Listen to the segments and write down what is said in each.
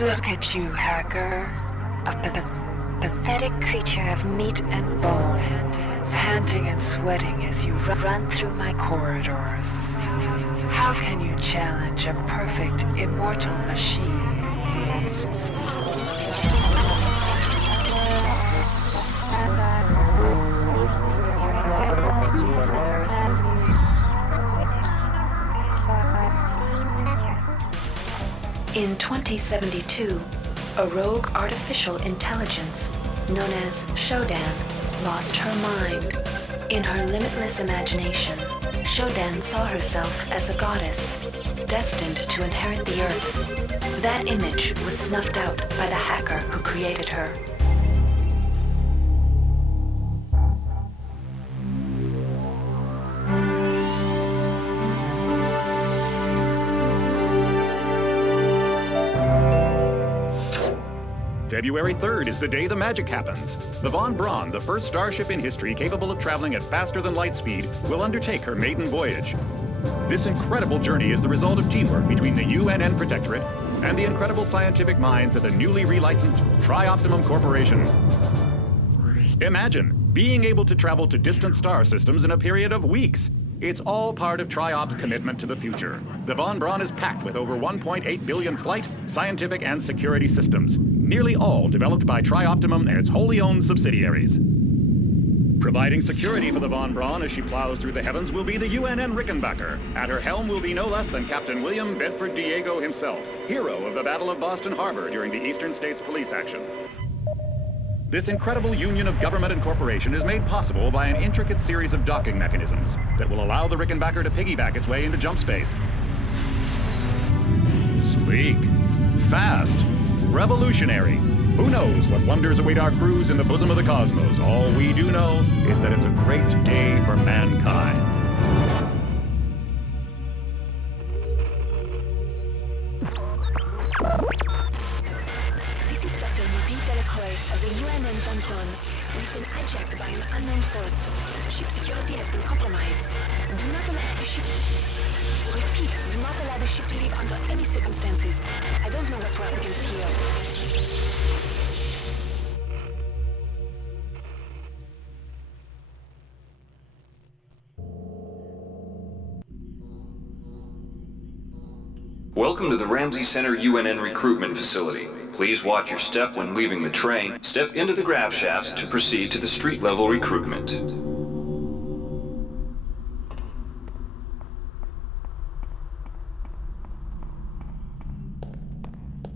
Look at you, hacker. A pathetic creature of meat and bone, panting and sweating as you run through my corridors. How can you challenge a perfect, immortal machine? In 2072, a rogue artificial intelligence known as Shodan lost her mind. In her limitless imagination, Shodan saw herself as a goddess, destined to inherit the earth. That image was snuffed out by the hacker who created her. February 3rd is the day the magic happens. The Von Braun, the first starship in history capable of traveling at faster than light speed, will undertake her maiden voyage. This incredible journey is the result of teamwork between the UNN Protectorate and the incredible scientific minds at the newly relicensed Tri-Optimum Corporation. Imagine being able to travel to distant star systems in a period of weeks. It's all part of Tri-Op's commitment to the future. The Von Braun is packed with over 1.8 billion flight, scientific, and security systems, nearly all developed by Tri-Optimum and its wholly owned subsidiaries. Providing security for the Von Braun as she plows through the heavens will be the UNN Rickenbacker. At her helm will be no less than Captain William Bedford Diego himself, hero of the Battle of Boston Harbor during the Eastern States Police action. This incredible union of government and corporation is made possible by an intricate series of docking mechanisms that will allow the Rickenbacker to piggyback its way into jump space. Sleek, fast, revolutionary. Who knows what wonders await our crews in the bosom of the cosmos? All we do know is that it's a great day for mankind. This is Dr. Louis Delacroix of the UNN Von Braun. We've been hijacked by an unknown force. Ship security has been compromised. Do not allow the ship... Repeat, do not allow the ship to leave under any circumstances. I don't know what we're up against here. Welcome to the Ramsey Center UNN recruitment facility. Please watch your step when leaving the train. Step into the grav shafts to proceed to the street-level recruitment.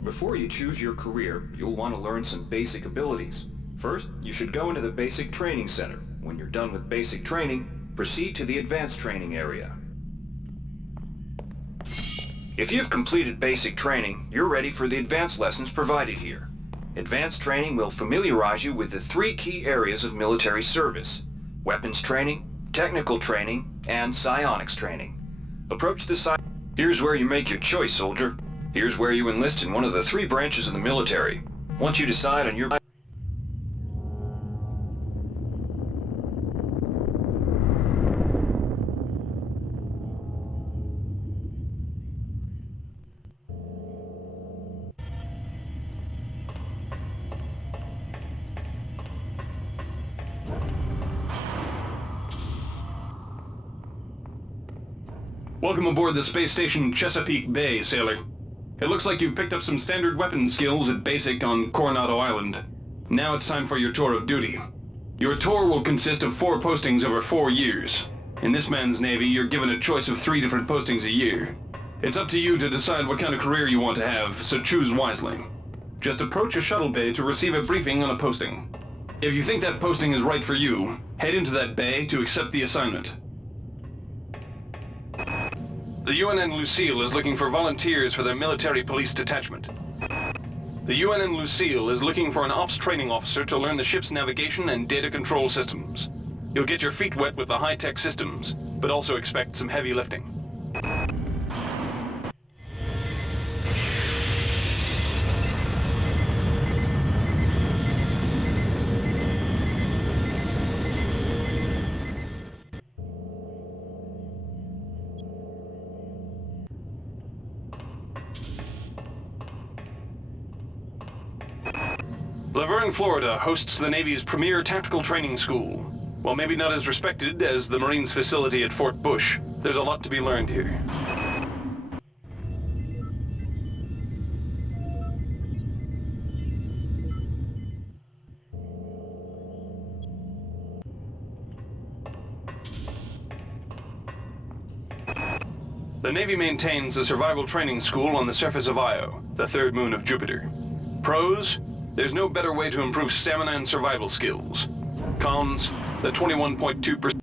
Before you choose your career, you'll want to learn some basic abilities. First, you should go into the basic training center. When you're done with basic training, proceed to the advanced training area. If you've completed basic training, you're ready for the advanced lessons provided here. Advanced training will familiarize you with the 3 key areas of military service: weapons training, technical training, and psionics training. Approach the site. Here's where you make your choice, soldier. Here's where you enlist in one of the 3 branches of the military. Once you decide on your... Welcome aboard the space station Chesapeake Bay, sailor. It looks like you've picked up some standard weapon skills at basic on Coronado Island. Now it's time for your tour of duty. Your tour will consist of 4 postings over 4 years. In this man's Navy, you're given a choice of 3 different postings a year. It's up to you to decide what kind of career you want to have, so choose wisely. Just approach a shuttle bay to receive a briefing on a posting. If you think that posting is right for you, head into that bay to accept the assignment. The UNN Lucille is looking for volunteers for their military police detachment. The UNN Lucille is looking for an ops training officer to learn the ship's navigation and data control systems. You'll get your feet wet with the high-tech systems, but also expect some heavy lifting. Laverne, Florida hosts the Navy's premier tactical training school. While maybe not as respected as the Marines' facility at Fort Bush, there's a lot to be learned here. The Navy maintains a survival training school on the surface of Io, the third moon of Jupiter. Pros? There's no better way to improve stamina and survival skills. Cons? The 21.2%.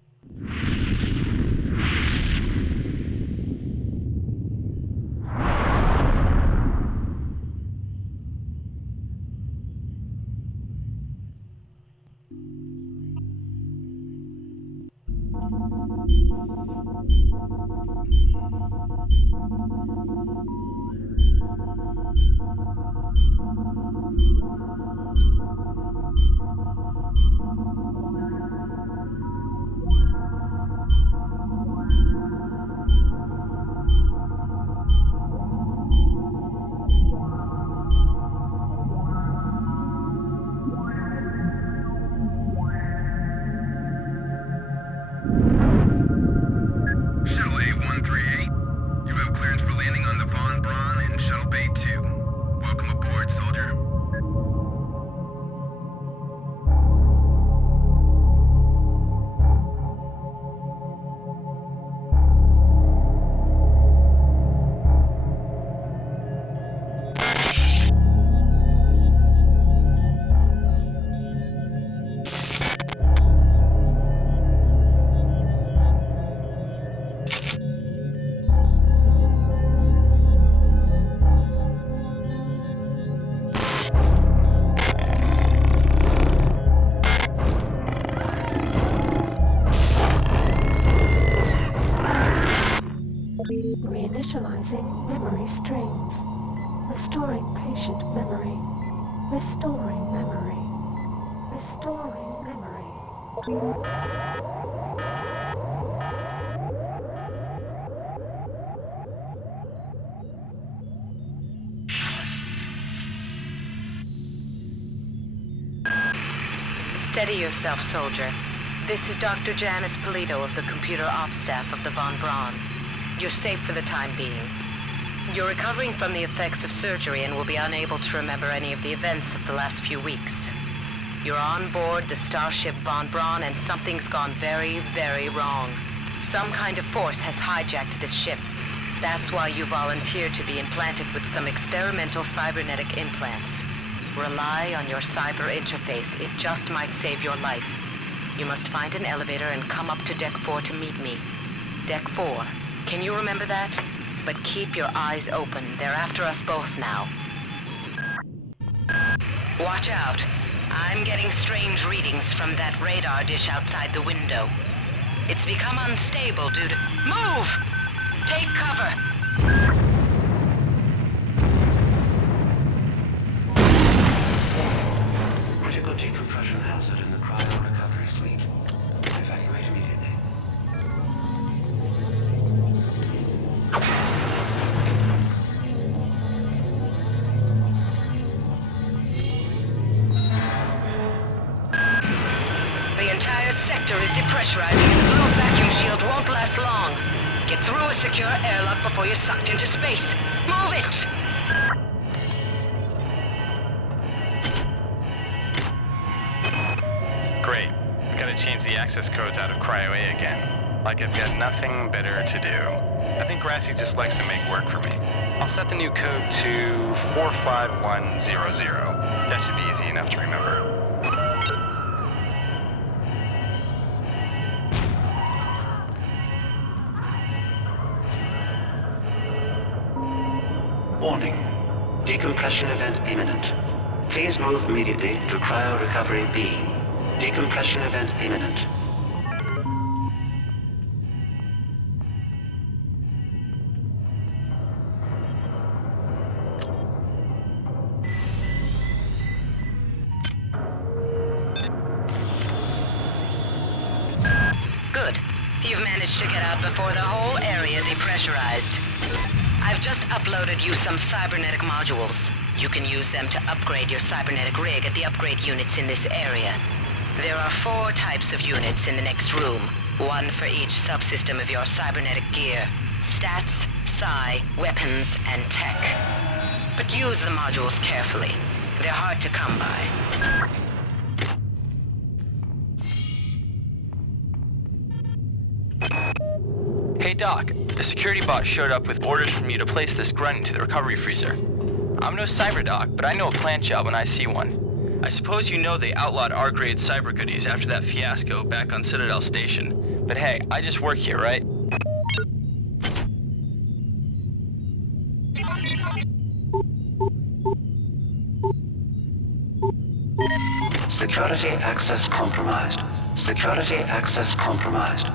Reinitializing memory strings. Restoring patient memory. Restoring memory. Restoring memory. Steady yourself, soldier. This is Dr. Janice Polito of the Computer Ops staff of the Von Braun. You're safe for the time being. You're recovering from the effects of surgery and will be unable to remember any of the events of the last few weeks. You're on board the starship Von Braun and something's gone very, very wrong. Some kind of force has hijacked this ship. That's why you volunteered to be implanted with some experimental cybernetic implants. Rely on your cyber interface. It just might save your life. You must find an elevator and come up to Deck 4 to meet me. Deck 4. Can you remember that? But keep your eyes open. They're after us both now. Watch out. I'm getting strange readings from that radar dish outside the window. It's become unstable due to... Move! Take cover! Critical decompression hazard in the cryo recovery suite. Evacuate immediately. The entire sector is depressurizing and the blue vacuum shield won't last long. Get through a secure airlock before you're sucked into space. Move it! Great. Gotta change the access codes out of Cryo A again. Like I've got nothing better to do. I think Grassy just likes to make work for me. I'll set the new code to 45100. That should be easy enough to remember. Warning. Decompression event imminent. Please move immediately to cryo recovery B. Decompression event imminent. Good. You've managed to get out before the whole area depressurized. I've just uploaded you some cybernetic modules. You can use them to upgrade your cybernetic rig at the upgrade units in this area. There are 4 types of units in the next room, one for each subsystem of your cybernetic gear. Stats, psi, weapons, and tech. But use the modules carefully. They're hard to come by. Hey Doc, the security bot showed up with orders from you to place this grunt into the recovery freezer. I'm no cyber doc, but I know a plant job when I see one. I suppose you know they outlawed R-grade cyber goodies after that fiasco back on Citadel Station. But hey, I just work here, right? Security access compromised. Security access compromised.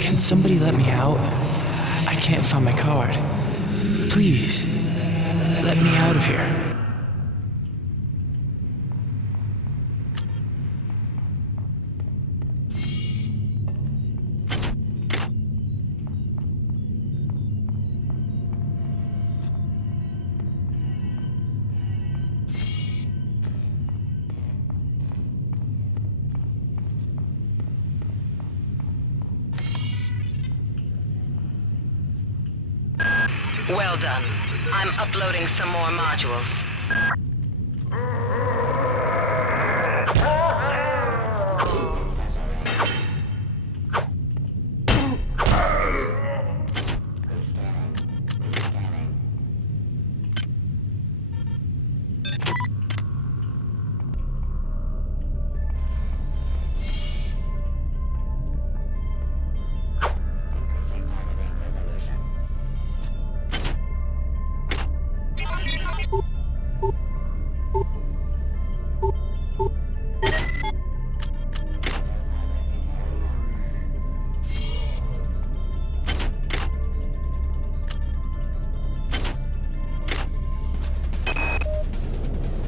Can somebody let me out? I can't find my card. Please, let me out of here. Well done. I'm uploading some more modules.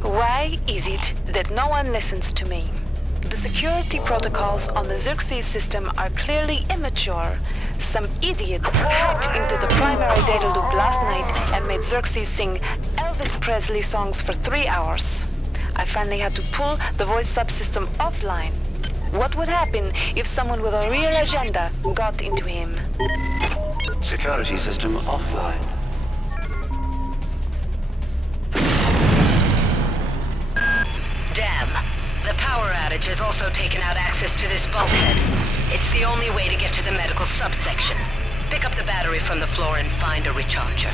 Why is it that no one listens to me? The security protocols on the Xerxes system are clearly immature. Some idiot hacked into the primary data loop last night and made Xerxes sing Elvis Presley songs for 3 hours. I finally had to pull the voice subsystem offline. What would happen if someone with a real agenda got into him? Security system offline. Damn. The power outage has also taken out access to this bulkhead. It's the only way to get to the medical subsection. Pick up the battery from the floor and find a recharger.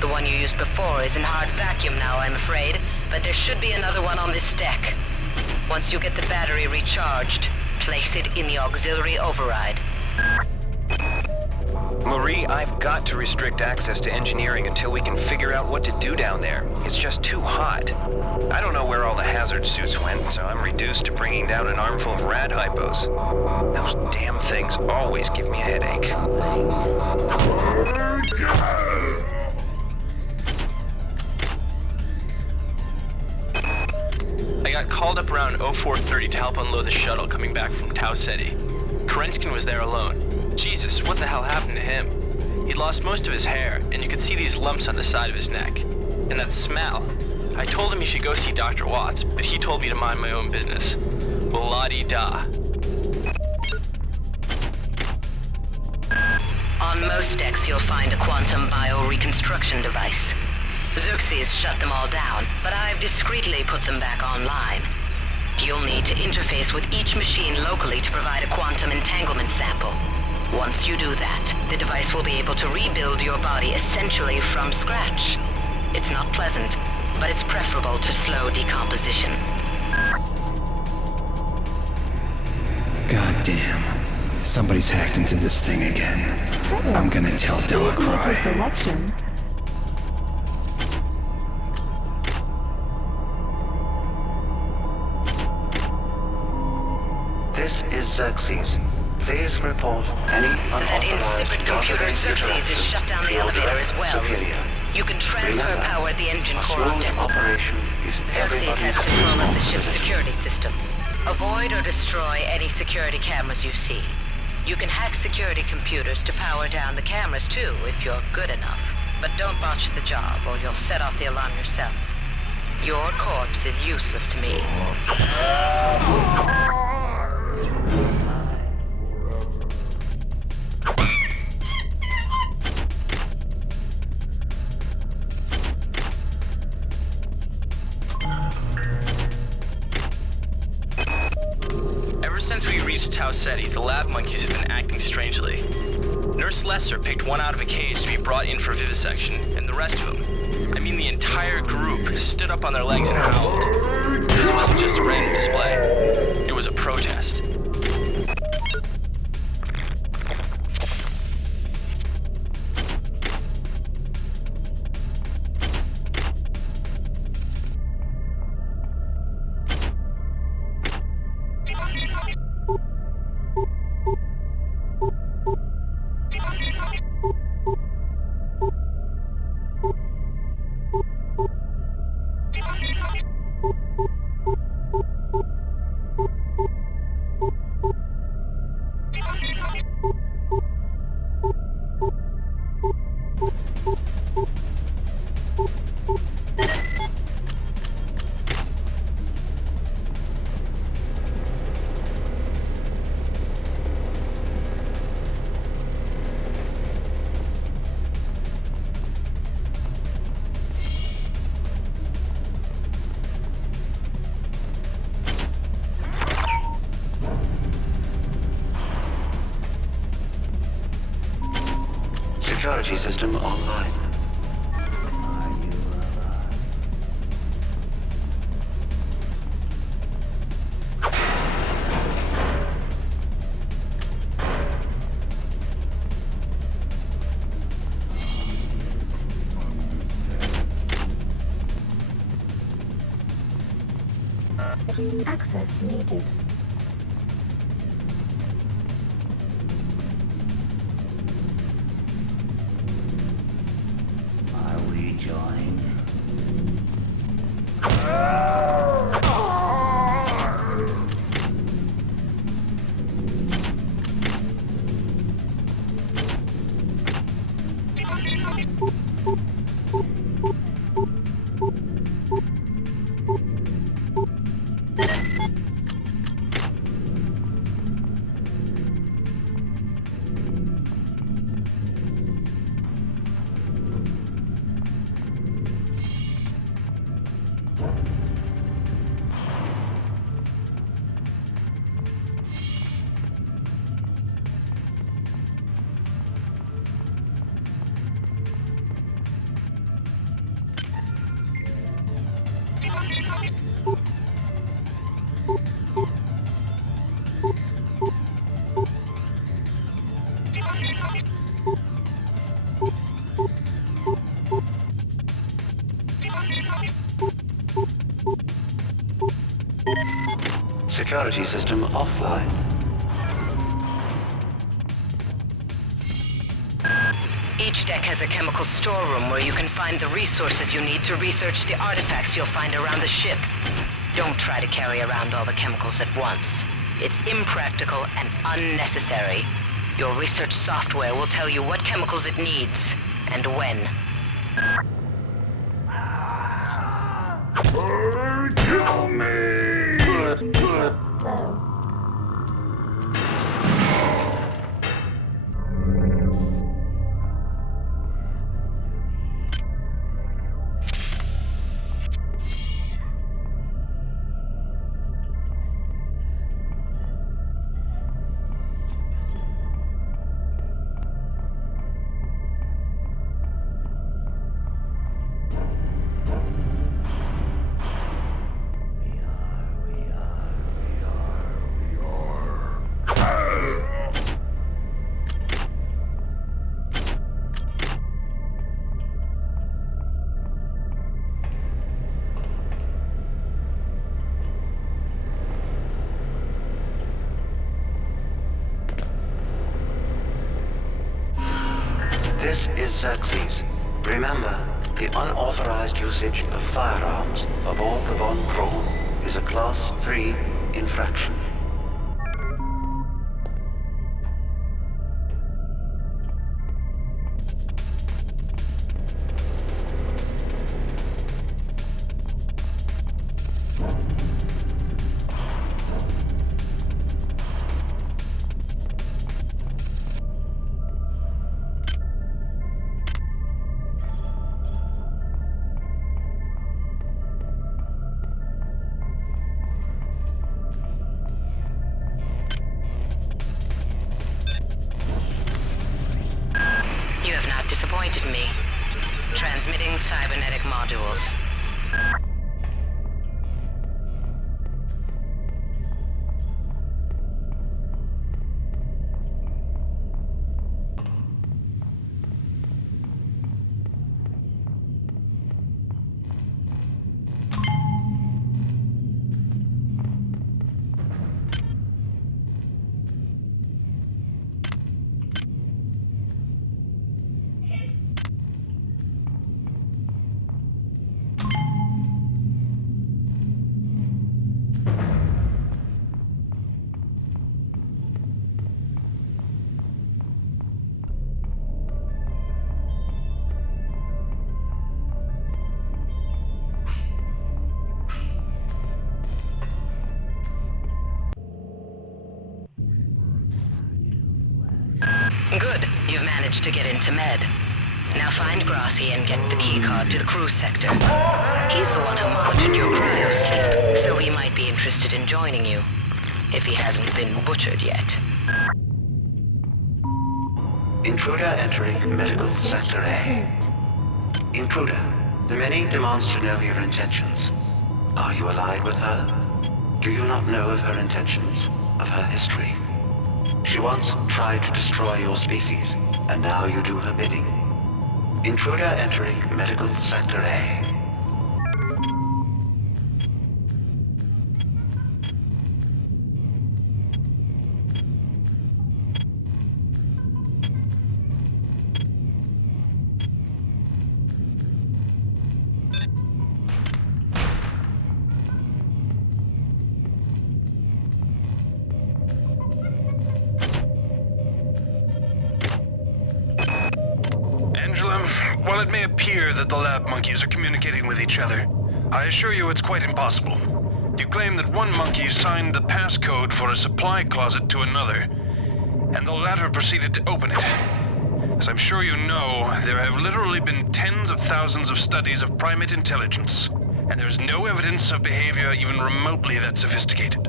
The one you used before is in hard vacuum now, I'm afraid, but there should be another one on this deck. Once you get the battery recharged, place it in the auxiliary override. Marie, I've got to restrict access to engineering until we can figure out what to do down there. It's just too hot. I don't know where all the hazard suits went, so I'm reduced to bringing down an armful of rad hypos. Those damn things always give me a headache. I got called up around 0430 to help unload the shuttle coming back from Tau Ceti. Kerenskin was there alone. Jesus, what the hell happened to him? He'd lost most of his hair, and you could see these lumps on the side of his neck. And that smell. I told him he should go see Dr. Watts, but he told me to mind my own business. Well, la-di-da. On most decks, you'll find a quantum bioreconstruction device. Xerxes shut them all down, but I've discreetly put them back online. You'll need to interface with each machine locally to provide a quantum entanglement sample. Once you do that, the device will be able to rebuild your body essentially from scratch. It's not pleasant, but it's preferable to slow decomposition. God damn. Somebody's hacked into this thing again. I'm gonna tell Delacroix. Selection. This is Xerxes. Please report any That unauthorized insipid computer Xerxes has shut down the elevator as well. Superior. You can transfer Remember, power at the engine a core on smooth deck. operation is Xerxes has everybody's control of the ship's security system. Avoid or destroy any security cameras you see. You can hack security computers to power down the cameras too, if you're good enough. But don't botch the job, or you'll set off the alarm yourself. Your corpse is useless to me. Ever since we reached Tau Ceti, the lab monkeys have been acting strangely. Nurse Lesser picked one out of a cage to be brought in for vivisection, and the rest of them, I mean the entire group, stood up on their legs and howled. This wasn't just a random display. It was a protest. Security system online. Access needed. Are we joined? Security system offline. Each deck has a chemical storeroom where you can find the resources you need to research the artifacts you'll find around the ship. Don't try to carry around all the chemicals at once. It's impractical and unnecessary. Your research software will tell you what chemicals it needs, and when. Kill me! This is Xerxes. Remember, the unauthorized usage of firearms aboard the Von Kroll is a Class 3 infraction. Disappointed me. Transmitting cybernetic modules. Good. You've managed to get into Med. Now find Grassi and get the keycard to the cruise sector. He's the one who monitored your cryosleep, so he might be interested in joining you, if he hasn't been butchered yet. Intruder entering Medical Sector A. Intruder, the Many demands to know your intentions. Are you allied with her? Do you not know of her intentions, of her history? She once tried to destroy your species, and now you do her bidding. Intruder entering Medical Sector A. While it may appear that the lab monkeys are communicating with each other, I assure you it's quite impossible. You claim that one monkey signed the passcode for a supply closet to another, and the latter proceeded to open it. As I'm sure you know, there have literally been tens of thousands of studies of primate intelligence, and there's no evidence of behavior even remotely that sophisticated.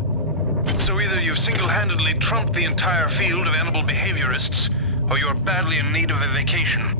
So either you've single-handedly trumped the entire field of animal behaviorists, or you're badly in need of a vacation.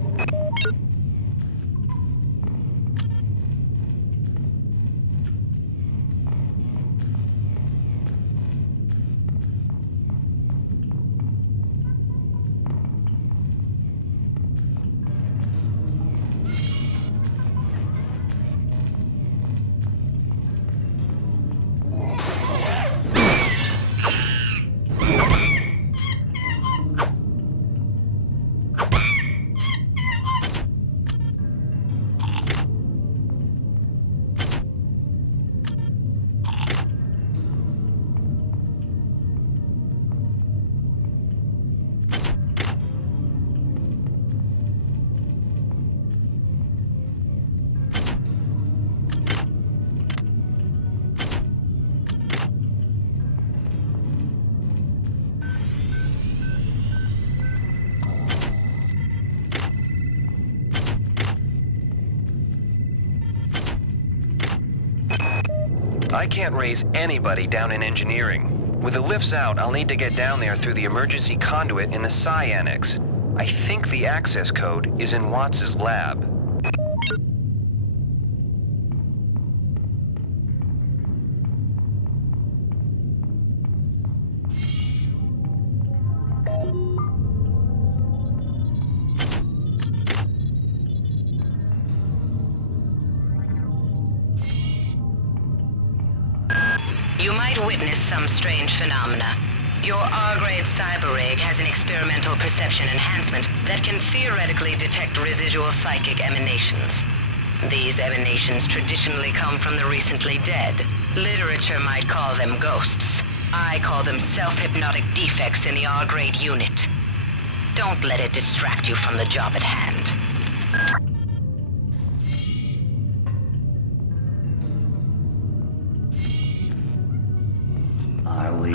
I can't raise anybody down in engineering. With the lifts out, I'll need to get down there through the emergency conduit in the Psi Annex. I think the access code is in Watts' lab. You might witness some strange phenomena. Your R-grade cyber rig has an experimental perception enhancement that can theoretically detect residual psychic emanations. These emanations traditionally come from the recently dead. Literature might call them ghosts. I call them self-hypnotic defects in the R-grade unit. Don't let it distract you from the job at hand. Are we?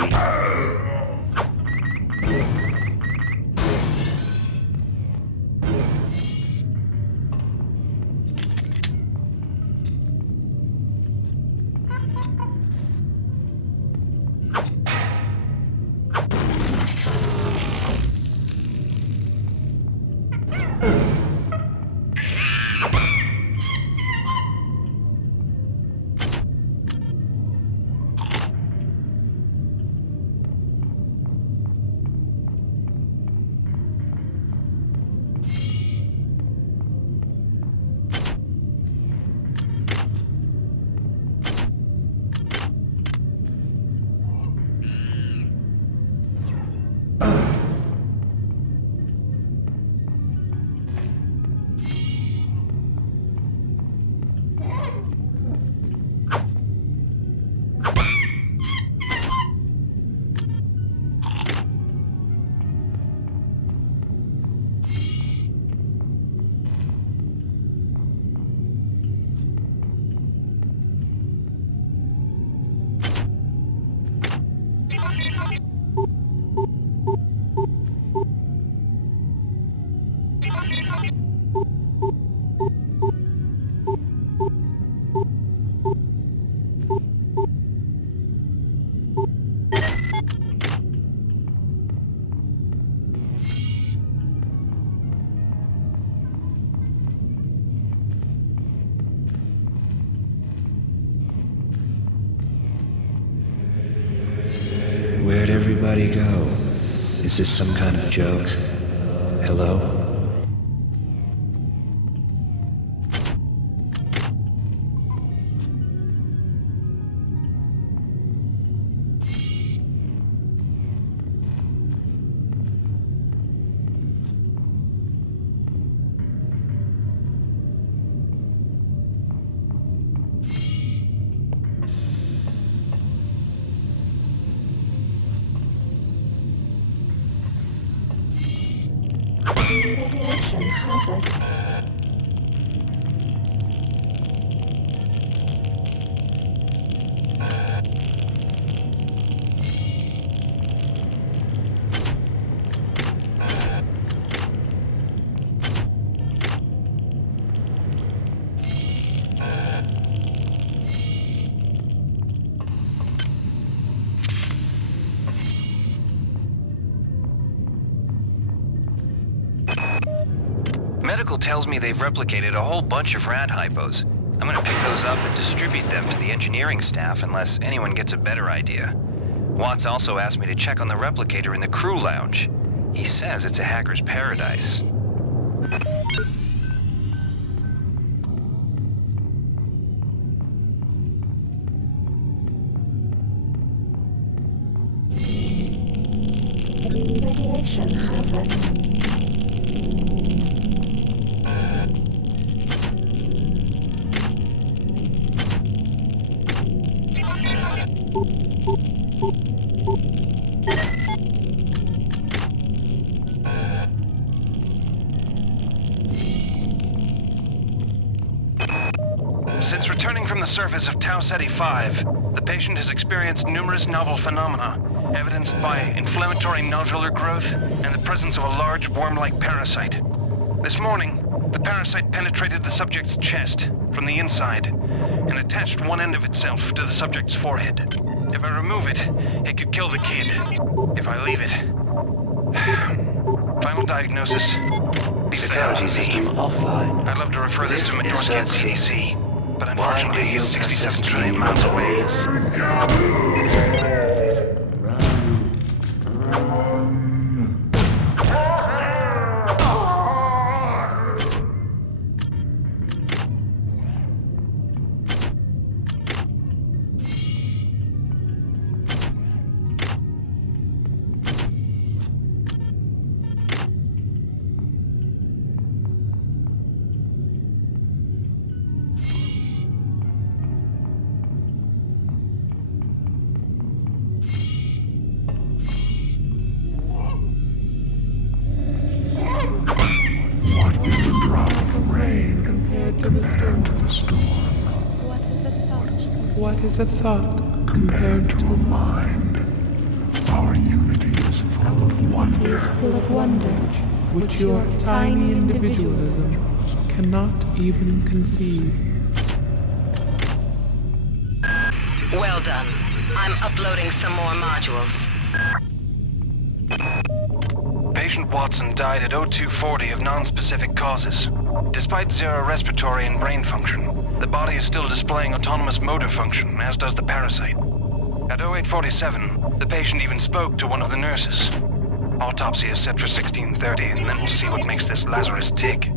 Where'd everybody go? Is this some kind of joke? Hello? Radiation hazard. Medical tells me they've replicated a whole bunch of rad hypos. I'm gonna pick those up and distribute them to the engineering staff unless anyone gets a better idea. Watts also asked me to check on the replicator in the crew lounge. He says it's a hacker's paradise. Radiation hazard. Since returning from the surface of Tau Ceti 5, the patient has experienced numerous novel phenomena, evidenced by inflammatory nodular growth and the presence of a large worm-like parasite. This morning, the parasite penetrated the subject's chest from the inside and attached one end of itself to the subject's forehead. If I remove it, it could kill the kid. If I leave it... Final diagnosis. Security system offline. I'd love to refer this to Medorsky CDC, but unfortunately he's 67 trillion me miles with away. orders? is a thought compared to a mind. Our unity is full of wonder. Is full of wonder, which your tiny individualism cannot even conceive. Well done. I'm uploading some more modules. Patient Watson died at 0240 of non-specific causes. Despite zero respiratory and brain function, the body is still displaying autonomous motor function, as does the parasite. At 0847, the patient even spoke to one of the nurses. Autopsy is set for 1630, and then we'll see what makes this Lazarus tick.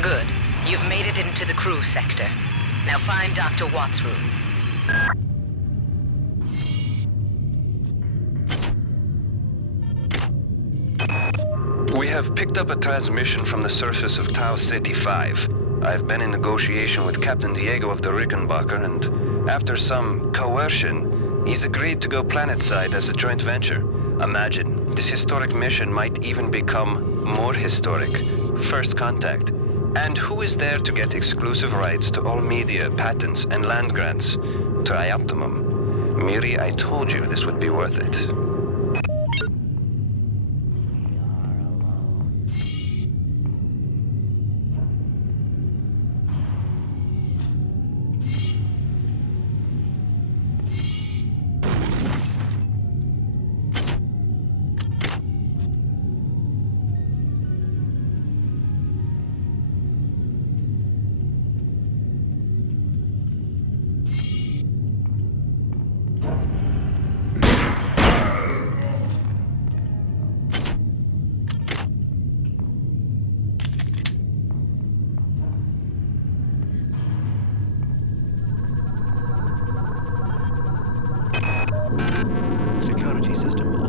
Good. You've made it into the crew sector. Now find Dr. Watt's room. We have picked up a transmission from the surface of Tau Ceti 5. I've been in negotiation with Captain Diego of the Rickenbacker, and after some coercion, he's agreed to go planetside as a joint venture. Imagine, this historic mission might even become more historic. First contact. And who is there to get exclusive rights to all media, patents, and land grants? Trioptimum. Miri, I told you this would be worth it.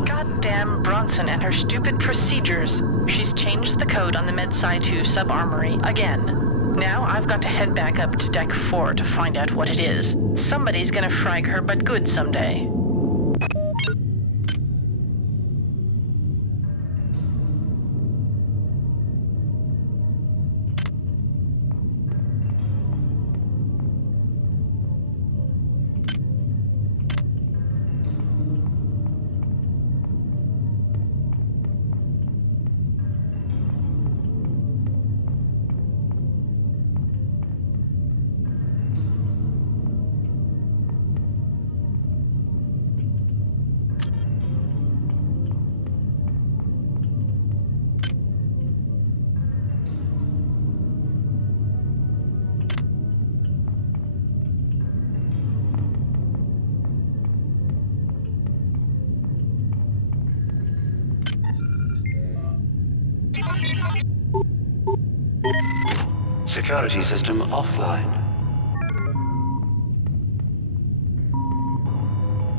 Goddamn Bronson and her stupid procedures. She's changed the code on the MedSci 2 sub-armory again. Now I've got to head back up to Deck 4 to find out what it is. Somebody's gonna frag her but good someday. Security system offline.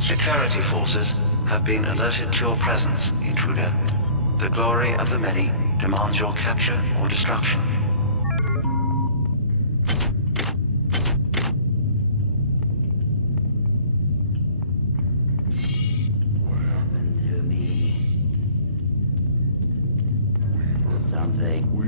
Security forces have been alerted to your presence, intruder. The glory of the many demands your capture or destruction. What happened to me? We were something. We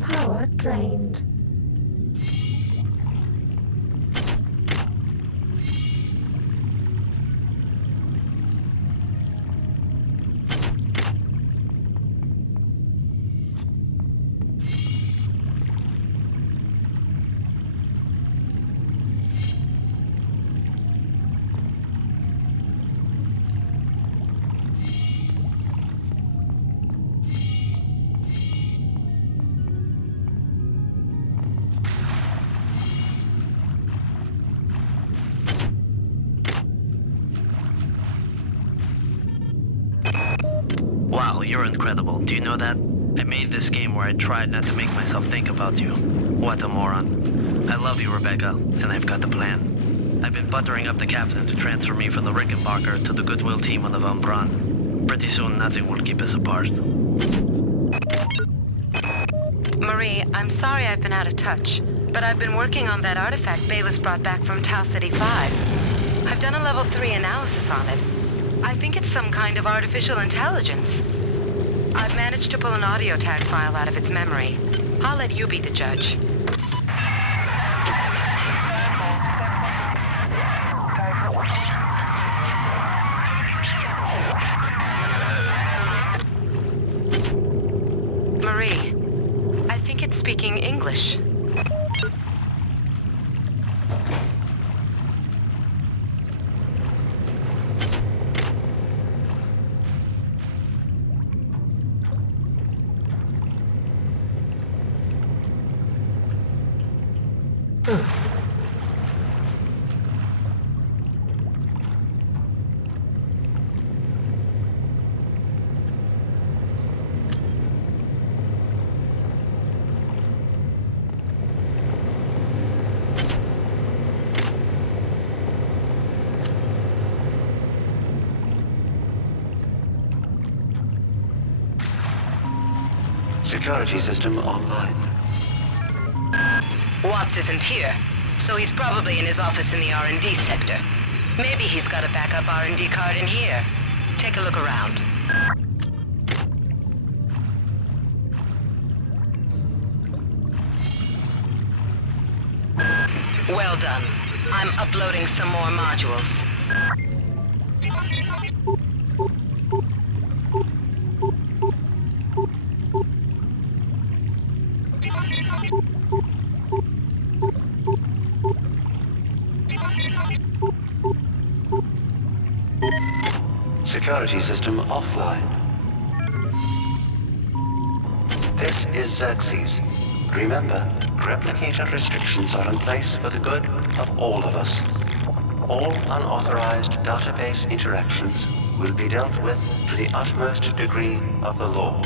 Power drained. Wow, you're incredible. Do you know that? I made this game where I tried not to make myself think about you. What a moron. I love you, Rebecca, and I've got the plan. I've been buttering up the captain to transfer me from the Rickenbacker to the Goodwill team on the Von Braun. Pretty soon, nothing will keep us apart. Marie, I'm sorry I've been out of touch, but I've been working on that artifact Bayless brought back from Tau City 5. I've done a level 3 analysis on it. I think it's some kind of artificial intelligence. I've managed to pull an audio tag file out of its memory. I'll let you be the judge. Marie, I think it's speaking English. Security system online. Watts isn't here, so he's probably in his office in the R&D sector. Maybe he's got a backup R&D card in here. Take a look around. Well done. I'm uploading some more modules. Security system offline. This is Xerxes. Remember, replicator restrictions are in place for the good of all of us. All unauthorized database interactions will be dealt with to the utmost degree of the law.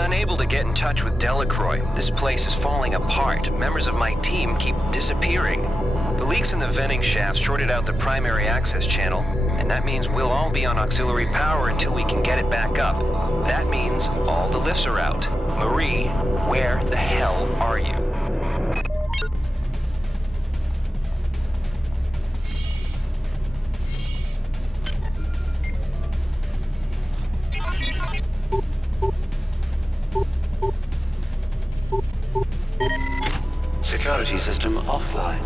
Unable to get in touch with Delacroix. This place is falling apart. Members of my team keep disappearing. The leaks in the venting shafts shorted out the primary access channel, and that means we'll all be on auxiliary power until we can get it back up. That means all the lifts are out. Marie, where the hell are you? Security system offline.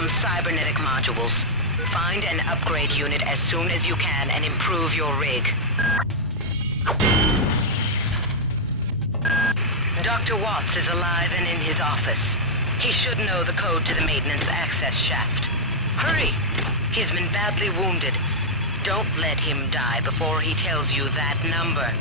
some cybernetic modules. Find an upgrade unit as soon as you can and improve your rig. Dr. Watts is alive and in his office. He should know the code to the maintenance access shaft. Hurry! He's been badly wounded. Don't let him die before he tells you that number.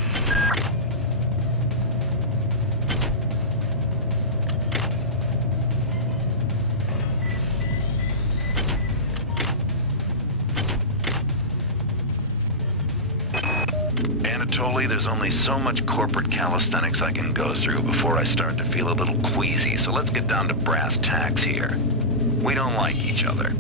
Anatoly, there's only so much corporate calisthenics I can go through before I start to feel a little queasy, so let's get down to brass tacks here. We don't like each other.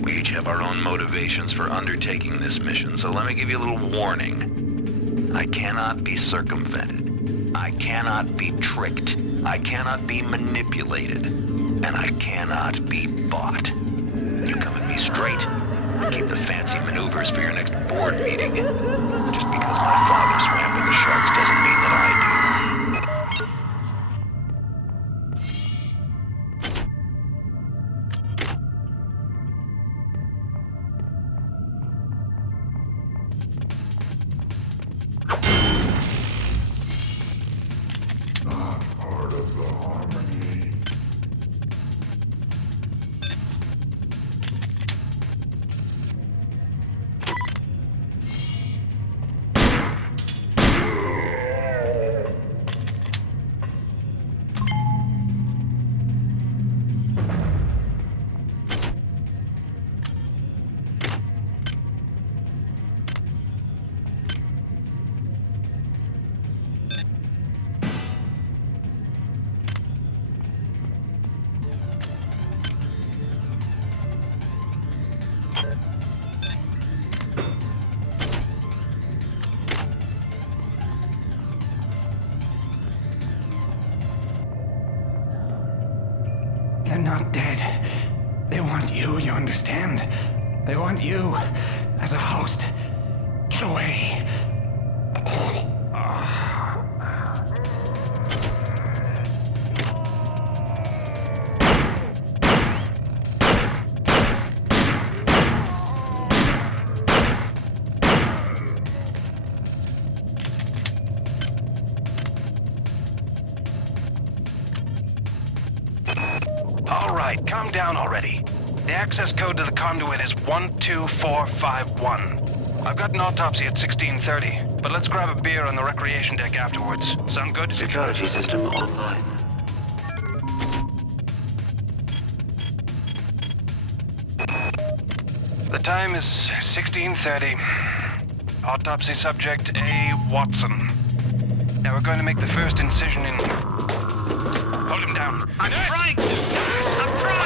We each have our own motivations for undertaking this mission, so let me give you a little warning. I cannot be circumvented. I cannot be tricked. I cannot be manipulated. And I cannot be bought. You come at me straight. Keep the fancy maneuvers for your next board meeting. Just because my father swam with the sharks doesn't mean that I do. Not part of the harmony. They're not dead. They want you understand? They want you as a host. Get away. All right, calm down already. The access code to the conduit is 12451. I've got an autopsy at 16:30, but let's grab a beer on the recreation deck afterwards. Sound good? Security system online. The time is 16:30. Autopsy subject A. Watson. Now we're going to make the first incision in... Hold him down. I'm trying to! I'm trying!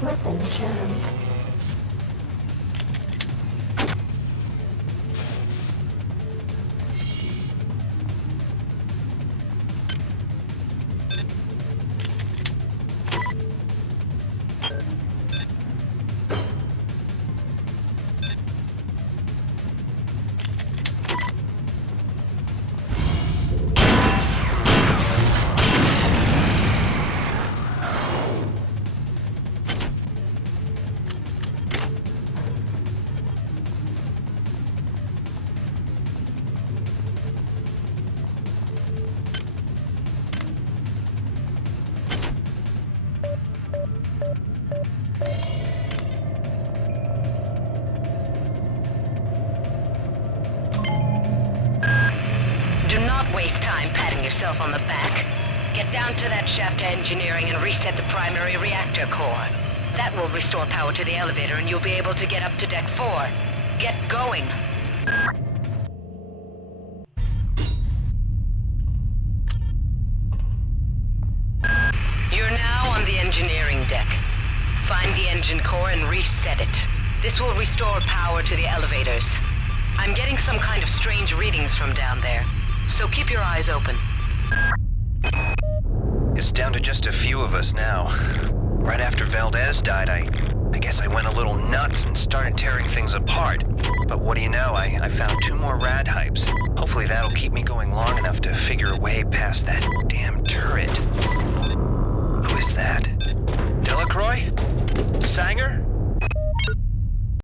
Weapon jammed. time patting yourself on the back. Get down to that shaft to engineering and reset the primary reactor core. That will restore power to the elevator and you'll be able to get up to Deck 4. Get going. You're now on the engineering deck. Find the engine core and reset it. This will restore power to the elevators. I'm getting some kind of strange readings from down there, so keep your eyes open. It's down to just a few of us now. Right after Valdez died, I guess I went a little nuts and started tearing things apart. But what do you know, I found 2 more rad hypes. Hopefully that'll keep me going long enough to figure a way past that damn turret.